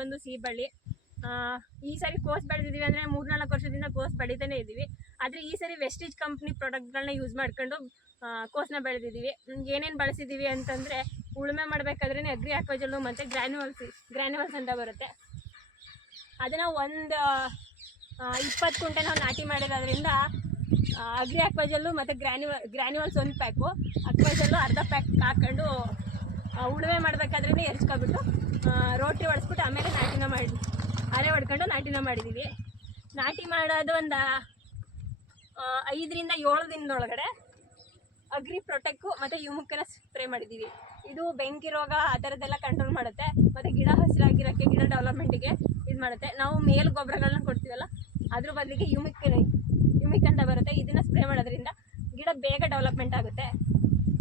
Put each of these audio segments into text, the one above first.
ಬಂದು ಸಿಹಿ ಬಳ್ಳಿ. ಈ ಸರಿ ಕೋಸ್ ಬೆಳೆದಿದ್ದೀವಿ ಅಂದರೆ 3-4 ವರ್ಷದಿಂದ ಕೋಸ್ ಬೆಳೀತಾನೆ ಇದ್ದೀವಿ. ಆದರೆ ಈ ಸರಿ ವೆಸ್ಟೀಜ್ ಕಂಪ್ನಿ ಪ್ರಾಡಕ್ಟ್ಗಳನ್ನ ಯೂಸ್ ಮಾಡ್ಕೊಂಡು ಕೋಸ್ನ ಬೆಳೆದಿದ್ದೀವಿ. ಏನೇನು ಬಳಸಿದ್ದೀವಿ ಅಂತಂದರೆ, ಉಳುಮೆ ಮಾಡಬೇಕಾದ್ರೆ ಅಗ್ರಿ ಆಕ್ವಾಜಲ್ಲು ಮತ್ತು ಗ್ರ್ಯಾನ್ಯುವಲ್ಸ್ ಅಂತ ಬರುತ್ತೆ. ಅದನ್ನು ಒಂದು 20 ಕುಂಟೆ ನಾವು ನಾಟಿ ಮಾಡಿರೋದ್ರಿಂದ ಅಗ್ರಿ ಆಕ್ವಾಜಲ್ಲು ಮತ್ತು ಗ್ರ್ಯಾನ್ಯುವಲ್ಸ್ 1 ಪ್ಯಾಕು, ಆಕ್ವಾಜಲ್ಲು ಅರ್ಧ ಪ್ಯಾಕ್ ಹಾಕೊಂಡು ಉಳುಮೆ ಮಾಡಬೇಕಾದ್ರೇ ಎರ್ಚ್ಕೊಬಿಟ್ಟು ರೋಟ್ರಿ ಹೊಡೆಸ್ಬಿಟ್ಟು ಆಮೇಲೆ ಅರೆ ಹೊಡ್ಕೊಂಡು ನಾಟಿನ ಮಾಡಿದ್ದೀವಿ. ನಾಟಿ ಮಾಡೋದು ಒಂದು 5ರಿಂದ 7 ದಿನದೊಳಗಡೆ ಅಗ್ರಿ ಪ್ರೊಟೆಕ್ಕು ಮತ್ತು ಯುಮುಕ್ಕನ ಸ್ಪ್ರೇ ಮಾಡಿದ್ದೀವಿ. ಇದು ಬೆಂಕಿ ರೋಗ ಆ ಥರದ್ದೆಲ್ಲ ಕಂಟ್ರೋಲ್ ಮಾಡುತ್ತೆ ಮತ್ತು ಗಿಡ ಹಸಿರಾಗಿರೋಕ್ಕೆ, ಗಿಡ ಡೆವಲಪ್ಮೆಂಟಿಗೆ ಇದು ಮಾಡುತ್ತೆ. ನಾವು ಮೇಲು ಗೊಬ್ಬರಗಳನ್ನ ಕೊಡ್ತೀವಲ್ಲ, ಅದ್ರ ಬದಲಿಗೆ ಯುಮಿಕ್ ಅಂತ ಬರುತ್ತೆ. ಇದನ್ನು ಸ್ಪ್ರೇ ಮಾಡೋದ್ರಿಂದ ಗಿಡ ಬೇಗ ಡೆವಲಪ್ಮೆಂಟ್ ಆಗುತ್ತೆ.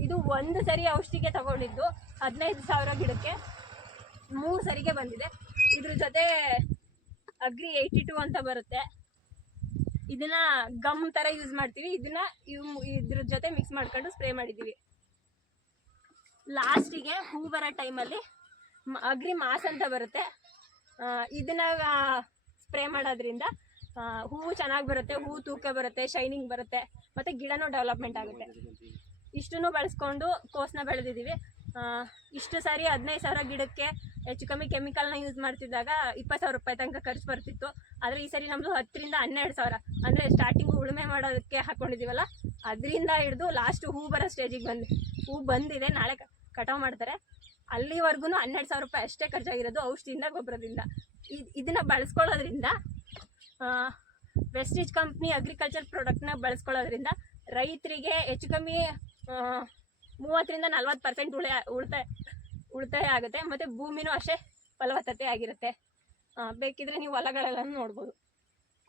ಇದು ಒಂದು ಸರಿ ಔಷಧಿಗೆ ತಗೊಂಡಿದ್ದು 15,000 ಗಿಡಕ್ಕೆ 3 ಸರಿಗೆ ಬಂದಿದೆ. ಇದ್ರ ಜೊತೆ ಅಗ್ರಿ 82 ಅಂತ ಬರುತ್ತೆ, ಇದನ್ನ ಗಮ್ ಥರ ಯೂಸ್ ಮಾಡ್ತೀವಿ. ಇದನ್ನ ಇದ್ರ ಜೊತೆ ಮಿಕ್ಸ್ ಮಾಡ್ಕೊಂಡು ಸ್ಪ್ರೇ ಮಾಡಿದ್ದೀವಿ. ಲಾಸ್ಟಿಗೆ ಹೂ ಬರೋ ಟೈಮಲ್ಲಿ ಅಗ್ರಿ ಮಾಸ್ ಅಂತ ಬರುತ್ತೆ, ಇದನ್ನ ಸ್ಪ್ರೇ ಮಾಡೋದ್ರಿಂದ ಹೂವು ಚೆನ್ನಾಗಿ ಬರುತ್ತೆ, ಹೂವು ತೂಕ ಬರುತ್ತೆ, ಶೈನಿಂಗ್ ಬರುತ್ತೆ ಮತ್ತು ಗಿಡನೂ ಡೆವಲಪ್ಮೆಂಟ್ ಆಗುತ್ತೆ. ಇಷ್ಟನ್ನು ಬಳಸ್ಕೊಂಡು ಕೋಸ್ನ ಬೆಳೆದಿದ್ದೀವಿ. ಇಷ್ಟು ಸಾರಿ 15,000 ಗಿಡಕ್ಕೆ ಹೆಚ್ಚು ಕಮ್ಮಿ ಕೆಮಿಕಲ್ನ ಯೂಸ್ ಮಾಡ್ತಿದ್ದಾಗ 20,000 ರೂಪಾಯಿ ತನಕ ಖರ್ಚು ಬರ್ತಿತ್ತು. ಆದರೆ ಈ ಸರಿ ನಮ್ಮದು 10ರಿಂದ 12,000, ಅಂದರೆ ಸ್ಟಾರ್ಟಿಂಗು ಉಳುಮೆ ಮಾಡೋದಕ್ಕೆ ಹಾಕ್ಕೊಂಡಿದ್ದೀವಲ್ಲ, ಅದರಿಂದ ಹಿಡಿದು ಲಾಸ್ಟ್ ಹೂ ಬರೋ ಸ್ಟೇಜಿಗೆ ಹೂ ಬಂದಿದೆ. ನಾಳೆ ಕಟಾವು ಮಾಡ್ತಾರೆ. ಅಲ್ಲಿವರೆಗೂ 12,000 ರೂಪಾಯಿ ಅಷ್ಟೇ ಖರ್ಚಾಗಿರೋದು ಔಷಧಿಯಿಂದ, ಗೊಬ್ಬರದಿಂದ. ಇದನ್ನು ಬಳಸ್ಕೊಳ್ಳೋದ್ರಿಂದ ವೆಸ್ಟೀಜ್ ಕಂಪ್ನಿ ಅಗ್ರಿಕಲ್ಚರ್ ಪ್ರಾಡಕ್ಟ್ನ ಬಳಸ್ಕೊಳ್ಳೋದ್ರಿಂದ ರೈತರಿಗೆ ಹೆಚ್ಚು ಕಮ್ಮಿ 30ರಿಂದ 40% ಉಳಿತಾಯ ಆಗುತ್ತೆ ಮತ್ತು ಭೂಮಿನೂ ಅಷ್ಟೇ ಫಲವತ್ತತೆ ಆಗಿರುತ್ತೆ. ಬೇಕಿದ್ರೆ ನೀವು ಹೊಲಗಳೆಲ್ಲ ನೋಡ್ಬೋದು,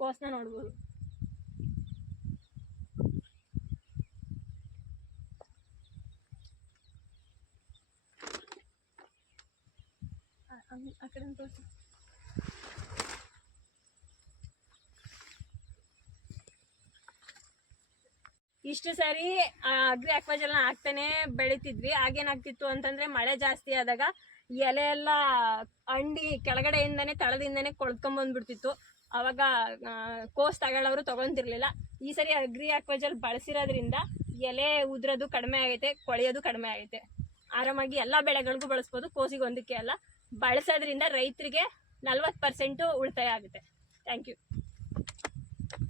ಕೋಸ್ನ ನೋಡ್ಬೋದು. ಆ ಕಡೆ ತೋರಿಸಿ. ಇಷ್ಟು ಸರಿ ಅಗ್ರಿ ಆಕ್ವಾಜಲ್ನ ಹಾಕ್ತಾನೆ ಬೆಳಿತಿದ್ವಿ. ಆಗೇನಾಗ್ತಿತ್ತು ಅಂತಂದರೆ, ಮಳೆ ಜಾಸ್ತಿ ಆದಾಗ ಎಲೆ ಎಲ್ಲ ಅಂಡಿ ಕೆಳಗಡೆಯಿಂದನೇ ತಳದಿಂದನೇ ಕೊಳ್ಕೊಂಬಂದ್ಬಿಡ್ತಿತ್ತು. ಆವಾಗ ಕೋಸ್ ತಗೊಳ್ಳೋರು ತೊಗೊತಿರ್ಲಿಲ್ಲ. ಈ ಸರಿ ಅಗ್ರಿ ಆಕ್ವಾಜಲ್ ಬಳಸಿರೋದ್ರಿಂದ ಎಲೆ ಉದ್ರೋದು ಕಡಿಮೆ ಆಗೈತೆ, ಕೊಳೆಯೋದು ಕಡಿಮೆ ಆಗೈತೆ. ಆರಾಮಾಗಿ ಎಲ್ಲ ಬೆಳೆಗಳಿಗೂ ಬಳಸ್ಬೋದು, ಕೋಸಿಗೆ ಒಂದಕ್ಕೆ ಅಲ್ಲ. ಬಳಸೋದ್ರಿಂದ ರೈತರಿಗೆ 40% ಉಳಿತಾಯ ಆಗುತ್ತೆ. Thank you.